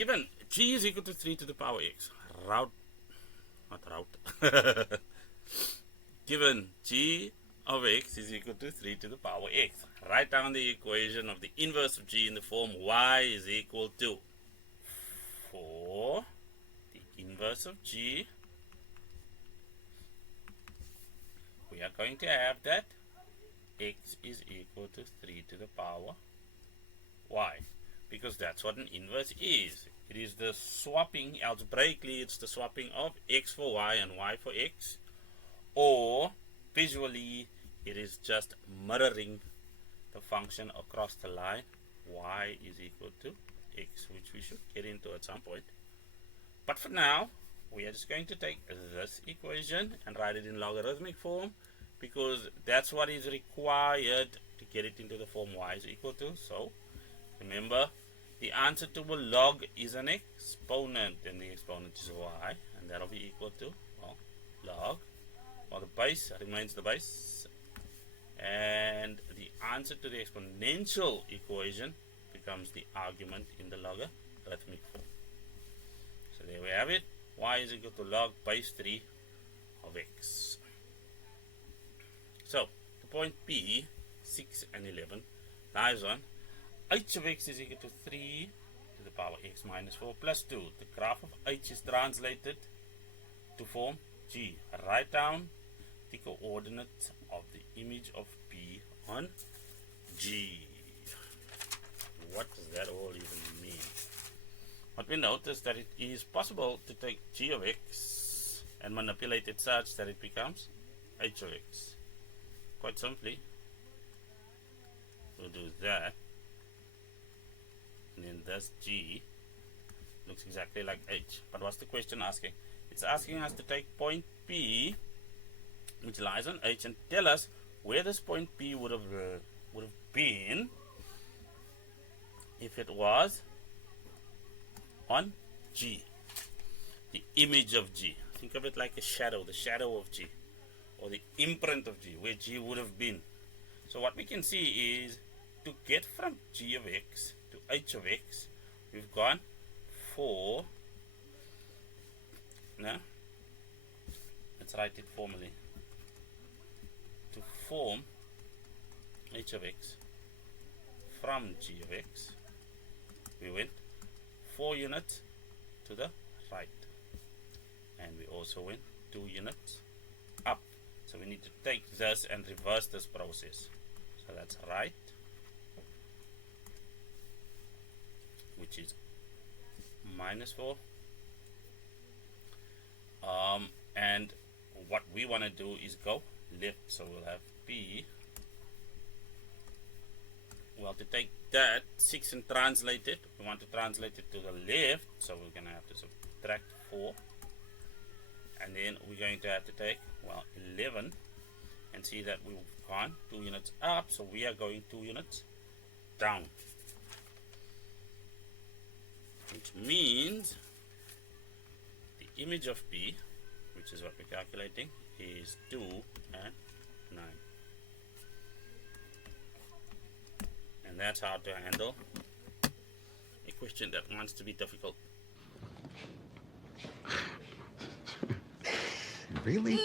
Given g is equal to 3 to the power x, given g of x is equal to 3 to the power x, write down the equation of the inverse of g in the form y is equal to, for the inverse of g, we are going to have that x is equal to 3 to the power y, because that's what an inverse is. It is the swapping, algebraically it's the swapping of x for y and y for x, or visually it is just mirroring the function across the line. Y is equal to x, which we should get into at some point. But for now, we are just going to take this equation and write it in logarithmic form, because that's what is required to get it into the form y is equal to. So remember, the answer to a log is an exponent, and the exponent is y, and that'll be equal to, well, log, or the base remains the base, and the answer to the exponential equation becomes the argument in the logarithmic form. So there we have it. Y is equal to log base 3 of x. So the point P, 6 and 11, lies on h of x is equal to 3 to the power x minus 4 plus 2. The graph of h is translated to form g. Write down the coordinates of the image of P on G. What does that all even mean? What we note is that it is possible to take g of x and manipulate it such that it becomes h of x. Quite simply, we'll do that, and then this g looks exactly like h. But what's the question asking? It's asking us to take point P, which lies on h, and tell us where this point P would have been if it was on G, the image of G. Think of it like a shadow, the shadow of G, or the imprint of G, where G would have been. So what we can see is, to get from G of x to h of x, we've gone for, now let's write it formally. To form h of x from g of x, we went 4 units to the right, and we also went 2 units up. So we need to take this and reverse this process. So that's right, which is minus 4, and what we want to do is go left, so we'll have P, well, to take that 6 and translate it, we want to translate it to the left, so we're going to have to subtract 4, and then we're going to have to take, well, 11, and see that we've gone 2 units up, so we are going 2 units down, which means the image of P, which is what we're calculating, is 2 and 9. And that's how to handle a question that wants to be difficult. Really?